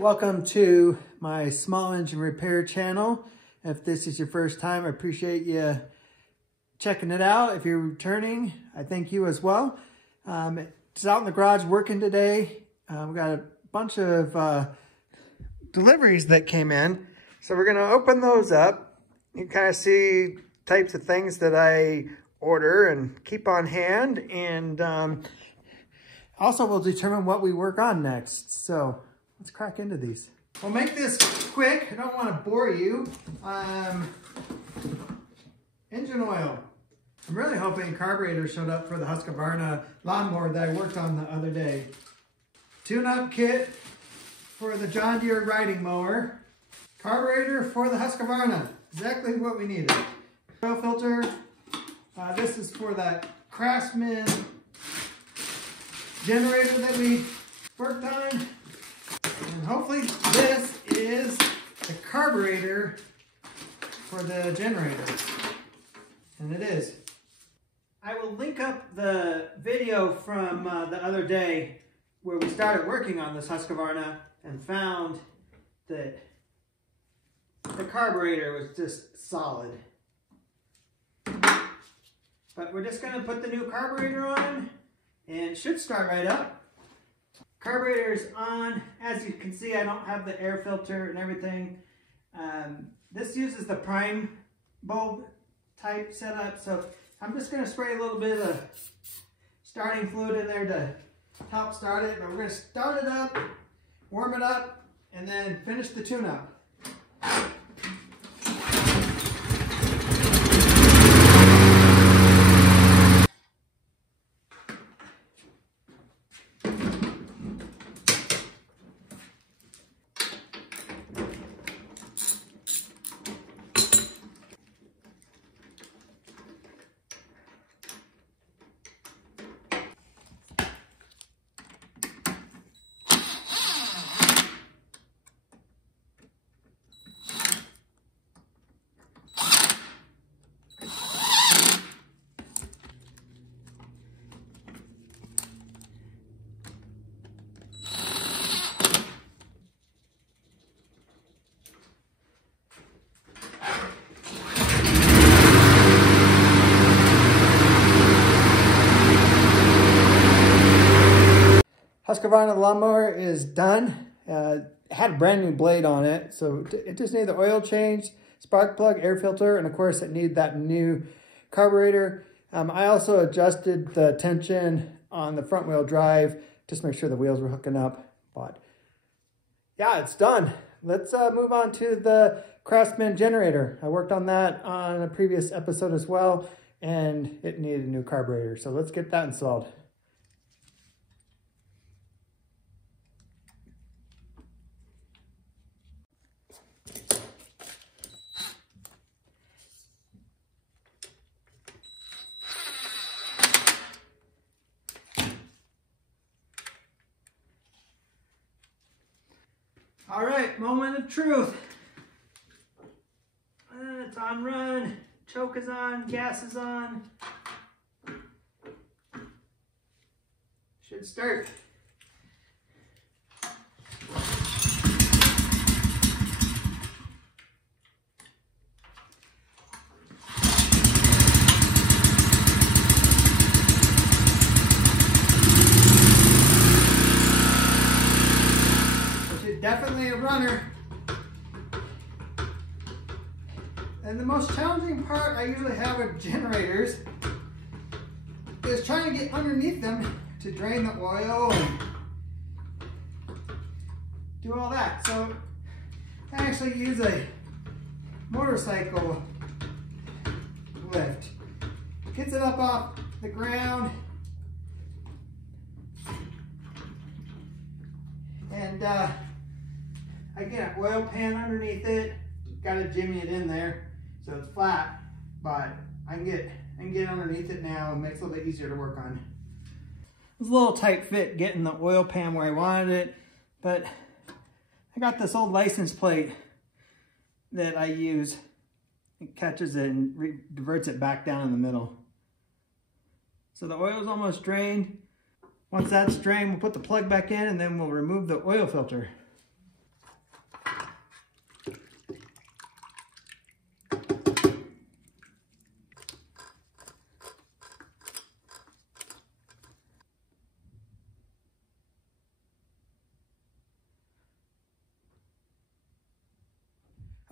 Welcome to my small engine repair channel. If this is your first time, I appreciate you checking it out. If you're returning, I thank you as well. It's out in the garage working today. We got a bunch of deliveries that came in. So we're gonna open those up. You can kind of see types of things that I order and keep on hand. And also we'll determine what we work on next. So let's crack into these. We'll make this quick. I don't want to bore you. Engine oil. I'm really hoping carburetor showed up for the Husqvarna Lawnmower that I worked on the other day. Tune-up kit for the John Deere riding mower. Carburetor for the Husqvarna. Exactly what we needed. Oil filter. This is for that Craftsman generator that we worked on. And hopefully this is the carburetor for the generator. And it is. I will link up the video from the other day where we started working on this Husqvarna and found that the carburetor was just solid. But we're just going to put the new carburetor on and it should start right up. Carburetor is on. As you can see, I don't have the air filter and everything. This uses the prime bulb type setup, so I'm just going to spray a little bit of starting fluid in there to help start it. But we're going to start it up, warm it up, and then finish the tune-up. Husqvarna Lawnmower is done. Had a brand new blade on it, so it just needed the oil change, spark plug, air filter, and of course it needed that new carburetor. I also adjusted the tension on the front wheel drive just to make sure the wheels were hooking up. But yeah, it's done. Let's move on to the Craftsman generator. I worked on that on a previous episode as well, and it needed a new carburetor. So let's get that installed. All right, moment of truth. It's on run, choke is on, gas is on. Should start. Definitely a runner. And the most challenging part I usually have with generators is trying to get underneath them to drain the oil and do all that. So I actually use a motorcycle lift. Gets it up off the ground and I get an oil pan underneath it, gotta jimmy it in there so it's flat, but I can get underneath it now and makes it a little bit easier to work on. It was a little tight fit getting the oil pan where I wanted it, but I got this old license plate that I use. It catches it and diverts it back down in the middle. So the oil is almost drained. Once that's drained, we'll put the plug back in and then we'll remove the oil filter.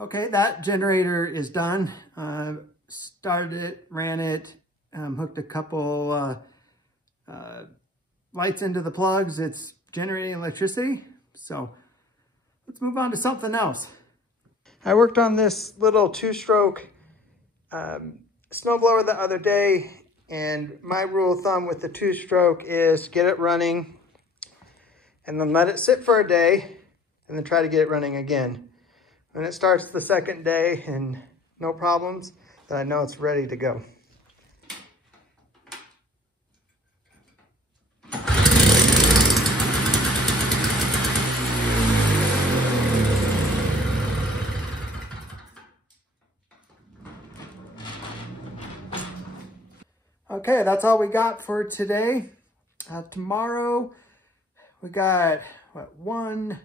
Okay, that generator is done. Started it, ran it, hooked a couple lights into the plugs. It's generating electricity. So let's move on to something else. I worked on this little 2-stroke snowblower the other day, and my rule of thumb with the 2-stroke is get it running and then let it sit for a day and then try to get it running again. When it starts the second day and no problems, then I know it's ready to go. Okay, that's all we got for today. Tomorrow, we got, what, 1,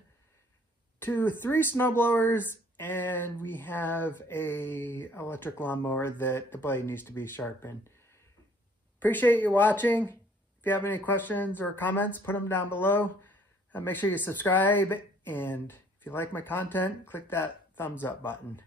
2, 3 snowblowers, and we have a electric lawnmower that the blade needs to be sharpened. Appreciate you watching. If you have any questions or comments, put them down below. Make sure you subscribe, and if you like my content, click that thumbs up button.